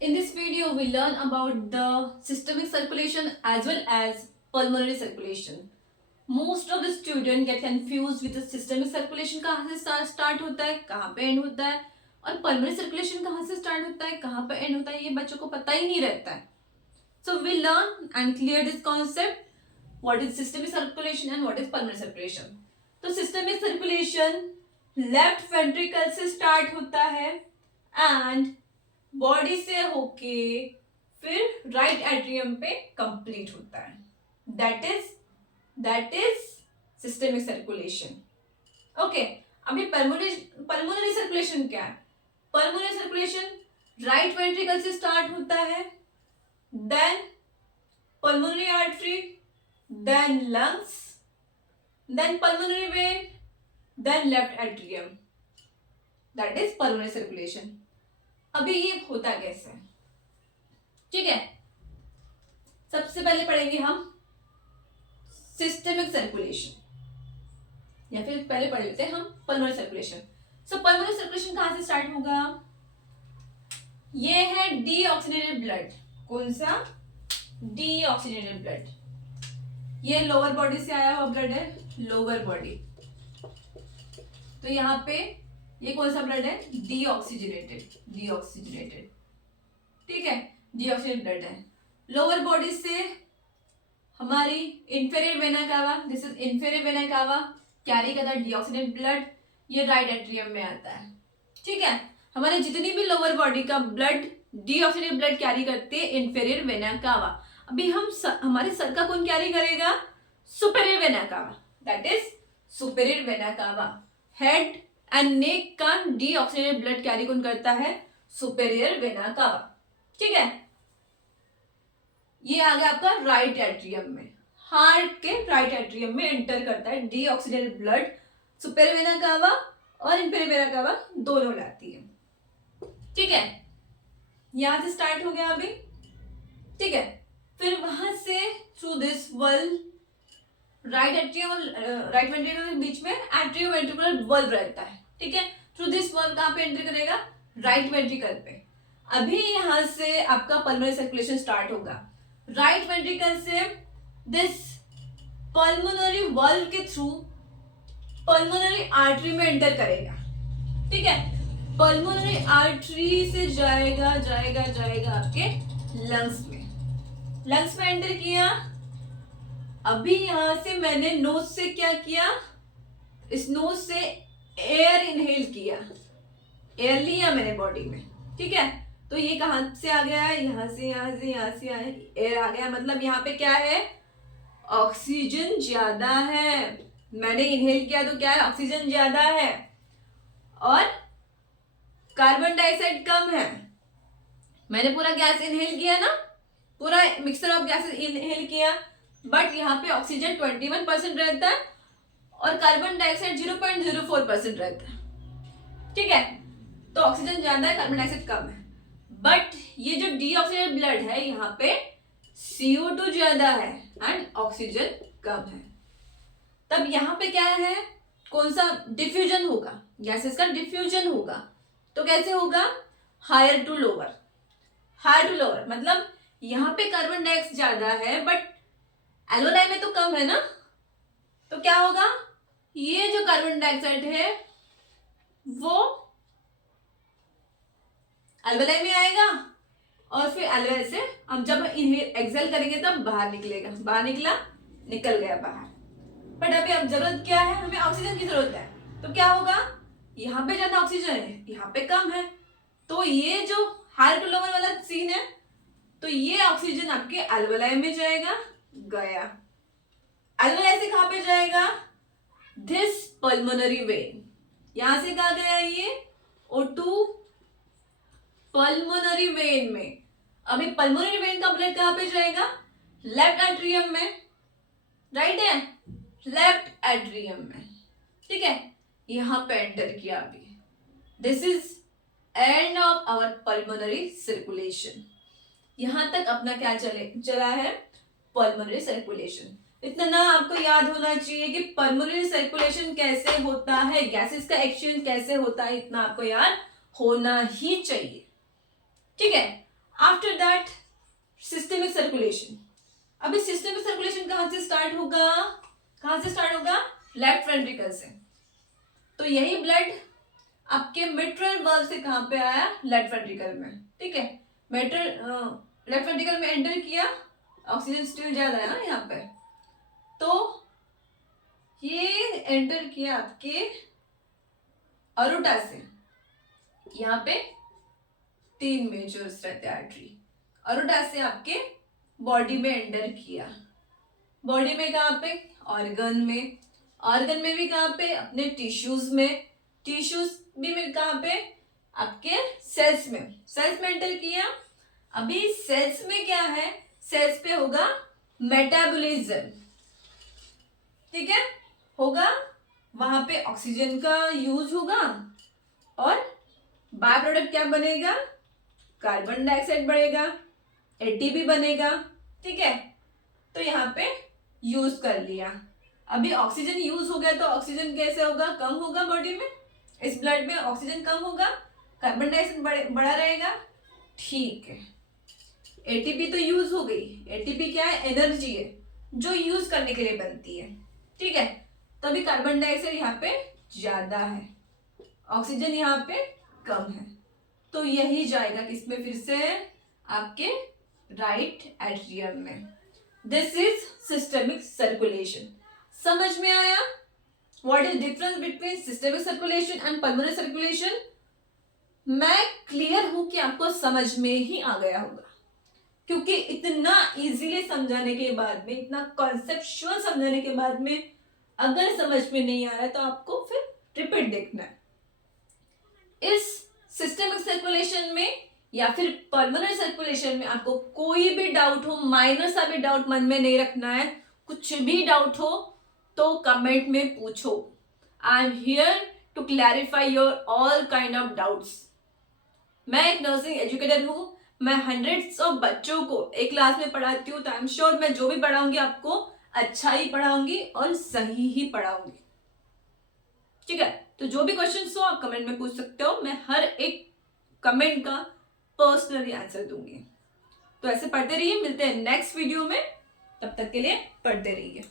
In this video, we learn about the systemic circulation as well as pulmonary circulation. Most of the student get confused with the systemic circulation कहाँ से start होता है, कहाँ पे end होता है, और pulmonary circulation कहाँ से start होता है, कहाँ पे end होता है, ये बच्चों को पता ही नहीं रहता है. So we learn and clear this concept. What is systemic circulation and what is pulmonary circulation? तो systemic circulation left ventricle से start होता है and बॉडी से होके फिर राइट एट्रियम पे कंप्लीट होता है. That is systemic circulation. Okay, अभी पल्मोनरी सर्कुलेशन क्या है? पल्मोनरी सर्कुलेशन राइट वेंट्रिकल से स्टार्ट होता है, then pulmonary artery, then lungs, then pulmonary vein, then left atrium. That is pulmonary circulation. अभी ये होता कैसे है? ठीक है, सबसे पहले पढ़ेंगे हम सिस्टेमिक सर्कुलेशन, या फिर पहले पढ़ लेते हैं हम पल्मोनरी सर्कुलेशन. सो पल्मोनरी सर्कुलेशन कहां से स्टार्ट होगा? ये है डीऑक्सीजनेटेड ब्लड. कौन सा? Deoxygenated blood. ये लोअर बॉडी से आया हुआ ब्लड है, लोअर बॉडी. तो यहाँ पे ये कौन सा ब्लड है? डीऑक्सीजनेटेड. ठीक है, डीऑक्सीजनेटेड ब्लड है. लोअर बॉडी से हमारी inferior vena cava, this is inferior vena cava, carry करता है डीऑक्सीजनेटेड ब्लड. ये राइट एट्रियम में आता है. ठीक है, हमारे जितनी भी लोअर बॉडी का ब्लड डीऑक्सीजनेटेड ब्लड कैरी करते हैं इंफेरियर वेना कावा. अभी हम हमारे सर का कौन कैरी करेगा? Superior vena cava. That is superior vena cava. Head and neck का डीऑक्सीजनेटेड ब्लड कैरी कौन करता है? Superior vena cava. ठीक है, ये आ गया आपका राइट एट्रियम में. हार्ट के राइट एट्रियम में एंटर करता है deoxygenated blood. Superior vena cava और इंफेरियर वेना कावा दोनों लाती है. ठीक है, यहां से स्टार्ट हो गया अभी. ठीक है, फिर वहां से through this valve, right atrium और राइट वेंट्रिकल के बीच में एट्रियो वेंट्रिकुलर वल्व रहता है. ठीक है, थ्रू दिस वल्व कहां पे एंटर करेगा? राइट वेंट्रिकल पे. अभी यहां से आपका पल्मोनरी सर्कुलेशन स्टार्ट होगा. राइट वेंट्रिकल से दिस पल्मोनरी वल्व के थ्रू पल्मोनरी आर्टरी में एंटर करेगा. ठीक है, पल्मोनरी आर्टरी से जाएगा आपके लंग्स में. लंग्स में एंटर किया. अभी यहां से मैंने नोज से क्या किया? इस नोज से एयर इनहेल किया, एयर लिया मैंने बॉडी में. ठीक है, तो ये कहां से आ गया है? यहां से एयर आ गया. मतलब यहाँ पे क्या है? ऑक्सीजन ज्यादा है. मैंने इनहेल किया तो क्या है? ऑक्सीजन ज्यादा है और कार्बन डाइऑक्साइड कम है. मैंने पूरा गैस इनहेल किया ना, पूरा मिक्सचर ऑफ गैसेस इनहेल किया, बट यहाँ पे ऑक्सीजन 21% रहता है और कार्बन डाइऑक्साइड 0.04% रहता है. ठीक है, तो ऑक्सीजन ज्यादा है, कार्बन डाइऑक्साइड कम है. बट ये जो डीऑक्सीजनेटेड ब्लड है, यहाँ पे CO2 ज्यादा है एंड ऑक्सीजन कम है. तब यहाँ पे क्या है? कौन सा डिफ्यूजन होगा? गैसेस का डिफ्यूजन होगा. तो कैसे होगा? Higher to lower. Higher to lower मतलब यहाँ पे कार्बन डाइऑक्साइड ज्यादा है बट एल्वेलाई में तो कम है ना. तो क्या होगा? ये जो कार्बन डाइऑक्साइड है वो एल्वेलाई में आएगा और फिर एल्वेलाई से हम जब इनहेल एक्सेल करेंगे तब बाहर निकलेगा. बाहर निकला, निकल गया बाहर. बट अभी अब जरूरत क्या है? हमें ऑक्सीजन की जरूरत है. तो क्या होगा? यहाँ पे ज्यादा ऑक्सीजन है, यहाँ पे कम है. तो ये जो हायर टू लोअर वाला सीन है, तो ये ऑक्सीजन आपके एल्वेलाई में जाएगा, गया. एल्वेलाई से कहां पे जाएगा? This pulmonary vein. यहां से कहा गया ये O2 पल्मोनरी वेन में. अभी पल्मोनरी वेन का ब्लड कहां पे जाएगा? लेफ्ट एट्रियम में. राइट है, लेफ्ट एट्रियम में. ठीक है, यहां पे एंटर किया. अभी this is end of our pulmonary circulation. यहां तक अपना क्या चला है? Pulmonary circulation. इतना आपको याद होना चाहिए कि पल्मोनरी सर्कुलेशन कैसे होता है, गैसेस का एक्सचेंज कैसे होता है, इतना आपको याद होना ही चाहिए. ठीक है, आफ्टर दैट सिस्टमिक सर्कुलेशन। अभी सिस्टमिक सर्कुलेशन कहाँ से स्टार्ट होगा, कहाँ से स्टार्ट होगा, लेफ्ट वेंट्रिकल से। तो यही ब्लड आपके मिट्रल वाल्व से कहाँ पे आया, लेफ्ट वेंट्रिकल में, ठीक है। मिट्रल लेफ्ट वेंट्रिकल में एंटर किया, ऑक्सीजन स्टिल ज्यादा है ना यहाँ पे, तो ये एंटर किया आपके अरोटा से। यहाँ पे 3 मेजर्स रहते हैं आर्टरी, अरोटा से आपके बॉडी में एंटर किया। बॉडी में कहाँ पे, ऑर्गन में, ऑर्गन में भी कहाँ पे, अपने टिश्यूज में, टिश्यूज भी में कहाँ पे, आपके सेल्स में, सेल्स में एंटर किया। अभी सेल्स में क्या है, सेल्स पे होगा मेटाबॉलिज्म, ठीक है, होगा वहां पे ऑक्सीजन का यूज होगा और बाय प्रोडक्ट क्या बनेगा, कार्बन डाइऑक्साइड बढ़ेगा, एटीपी बनेगा, ठीक है। तो यहाँ पे यूज कर लिया। अभी ऑक्सीजन यूज हो गया तो ऑक्सीजन कैसे होगा, कम होगा बॉडी में, इस ब्लड में ऑक्सीजन कम होगा, कार्बन डाइऑक्साइड बढ़ा रहेगा, ठीक है। एटीपी तो यूज हो गई, एटीपी क्या है, एनर्जी है जो यूज करने के लिए बनती है, ठीक है। तभी कार्बन डाइऑक्साइड यहाँ पे ज्यादा है, ऑक्सीजन यहाँ पे कम है, तो यही जाएगा किसमें, फिर से आपके राइट एट्रियम में। This is systemic circulation. समझ में आया what is difference between systemic circulation and pulmonary circulation? मैं क्लियर हूं कि आपको समझ में ही आ गया होगा, क्योंकि इतना इजीली समझाने के बाद में, इतना कॉन्सेप्चुअल समझाने के बाद में अगर समझ में नहीं आ रहा है तो आपको फिर रिपीट देखना है। इस सिस्टमिक सर्कुलेशन में या फिर पल्मोनरी सर्कुलेशन में आपको कोई भी डाउट हो, माइनर सा भी डाउट मन में नहीं रखना है, कुछ भी डाउट हो तो कमेंट में पूछो। I am here to clarify your all kind of doubts. मैं एक नर्सिंग एजुकेटर हूँ, मैं हंड्रेड्स ऑफ बच्चों को एक क्लास में पढ़ाती हूँ, तो आई एम श्योर मैं जो भी पढ़ाऊंगी आपको अच्छा ही पढ़ाऊंगी और सही ही पढ़ाऊंगी, ठीक है। तो जो भी क्वेश्चन हो आप कमेंट में पूछ सकते हो, मैं हर एक कमेंट का पर्सनली आंसर दूंगी। तो ऐसे पढ़ते रहिए, मिलते हैं नेक्स्ट वीडियो में, तब तक के लिए पढ़ते रहिए।